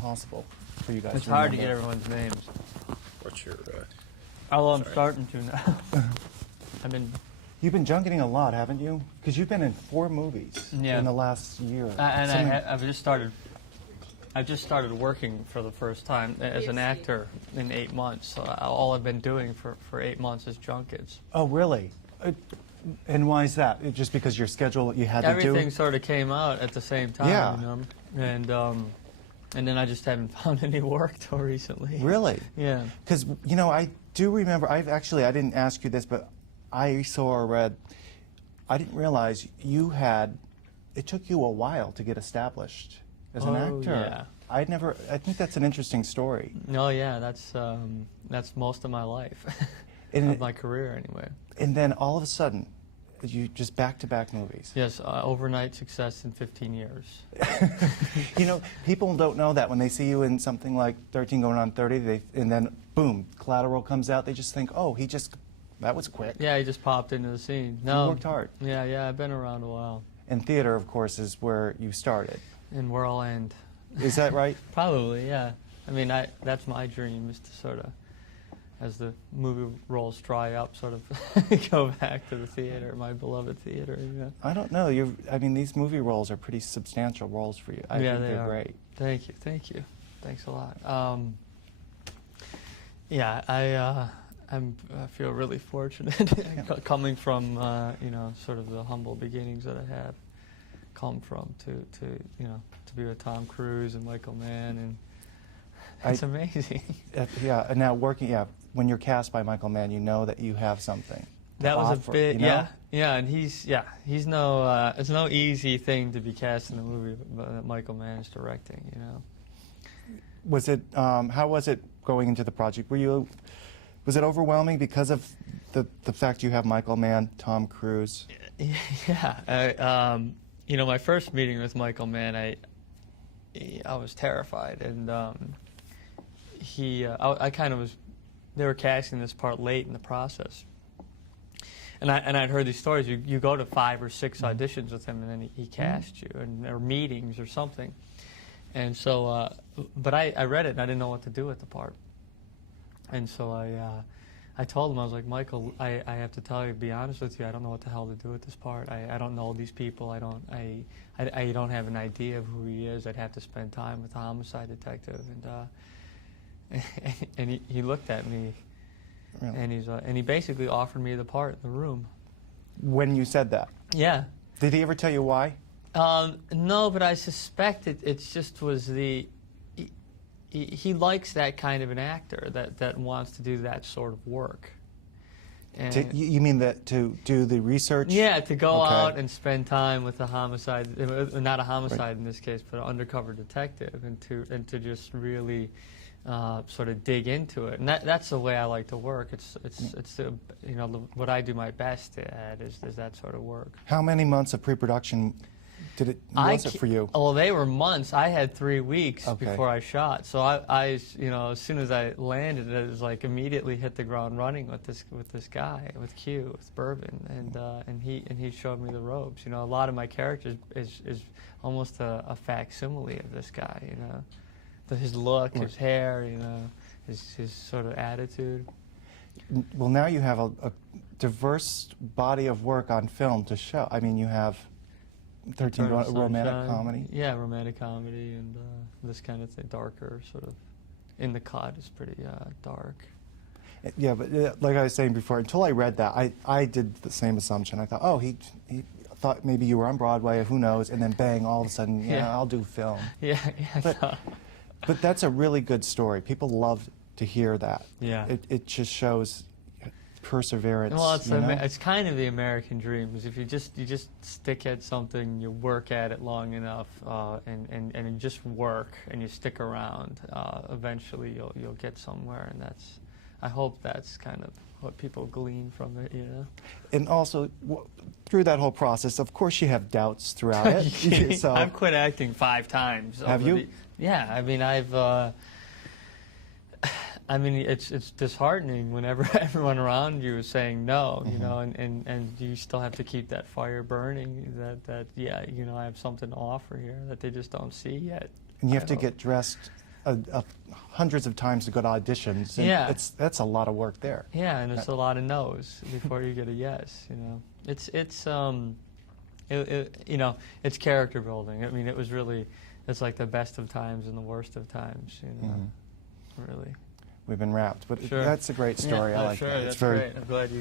impossible for you guys It's to hard to remember. get everyone's names. What's your, Although I'm Sorry. starting to now. I've been, You've been junketing a lot, haven't you? Because you've been in 4 movies Yeah. in the last year. and Something- I've just started working for the first time as an actor in 8 months. So all I've been doing for 8 months is junkets. Oh, really? And why is that? Just because your schedule you had to do? Everything sort of came out at the same time, Yeah. you know? And then I just haven't found any work till recently. Really? Yeah. Because, you know, I do remember, I didn't ask you this, but I saw or read, I didn't realize you had, it took you a while to get established as an actor. Yeah. I think that's an interesting story. No, yeah, that's most of my life, And of my career anyway. And then all of a sudden, you just back-to-back movies. Yes, overnight success in 15 years. You know, people don't know that when they see you in something like 13 going on 30, and then boom, Collateral comes out, they just think, oh, that was quick. Yeah, he just popped into the scene. No, You worked hard. Yeah, I've been around a while. And theater, of course, is where you started. And where I'll end. Is that right? Probably, yeah. I mean, that's my dream, is to sort of, as the movie roles dry up, sort of go back to the theater, my beloved theater. You know? I don't know. I mean, these movie roles are pretty substantial roles for you. I Yeah, think they they're are. great. Thank you, thanks a lot. Yeah, I feel really fortunate coming from you know, sort of the humble beginnings that I have come from to you know, to be with Tom Cruise and Michael Mann, and it's amazing. Yeah, and now when you're cast by Michael Mann, you know that you have something. That was offer, a bit, you know? yeah, and he's no, it's no easy thing to be cast in a movie that Michael Mann is directing, you know. Was it? How was it going into the project? Was it overwhelming because of the fact you have Michael Mann, Tom Cruise? Yeah, you know, my first meeting with Michael Mann, I was terrified, and I kind of was. They were casting this part late in the process, and I'd heard these stories. You go to 5 or 6 auditions with him, and then he cast you, or meetings or something. And so, but I read it, and I didn't know what to do with the part. And so I told him, I was like, Michael, I have to tell you, be honest with you, I don't know what the hell to do with this part. I don't know these people. I don't have an idea of who he is. I'd have to spend time with the homicide detective. And he looked at me, Really? and he basically offered me the part in the room. When you said that? Yeah. Did he ever tell you why? No, but I suspect it just was he likes that kind of an actor that wants to do that sort of work. And You mean that to do the research? yeah, to go Okay. out and spend time with a homicide, not a homicide in this case, but an undercover detective, and to just really sort of dig into it. And that's the way I like to work. It's the, you know, what I do my best at is that sort of work. How many months of pre-production was it for you? Well, they were months. I had 3 weeks Okay. before I shot. So I, you know, as soon as I landed, it was like immediately hit the ground running with this guy, with Q, with Bourbon, and he showed me the ropes. You know, a lot of my character is almost a facsimile of this guy. You know, his look, his hair, you know, his sort of attitude. Well, now you have a diverse body of work on film to show. I mean, you have 13 romantic Sunshine. comedy. Yeah, romantic comedy, and this kind of thing, darker sort of. In the Cut is pretty dark. Yeah, but like I was saying before, until I read that, I did the same assumption. I thought, oh, he thought maybe you were on Broadway, who knows, and then bang, all of a sudden, yeah, I'll do film. Yeah. But that's a really good story. People love to hear that. Yeah. It just shows perseverance. Well, you know? it's kind of the American dream. Is if you just stick at something, you work at it long enough, and you just work and you stick around. Eventually, you'll get somewhere, and I hope that's kind of what people glean from it, you know. And also, through that whole process, of course, you have doubts throughout it. So, I've quit acting 5 times. Have you? Yeah, I mean, I mean, it's disheartening whenever everyone around you is saying no, you know, and you still have to keep that fire burning, that yeah, you know, I have something to offer here that they just don't see yet. and you have to get dressed hundreds of times to go to auditions. And Yeah. that's a lot of work there. Yeah, and it's a lot of no's before you get a yes. You know, you know, it's character building. I mean, it's like the best of times and the worst of times. You know, really. We've been wrapped, but Sure. that's a great story. Yeah, I like sure, that. That's It's very great. I'm glad you.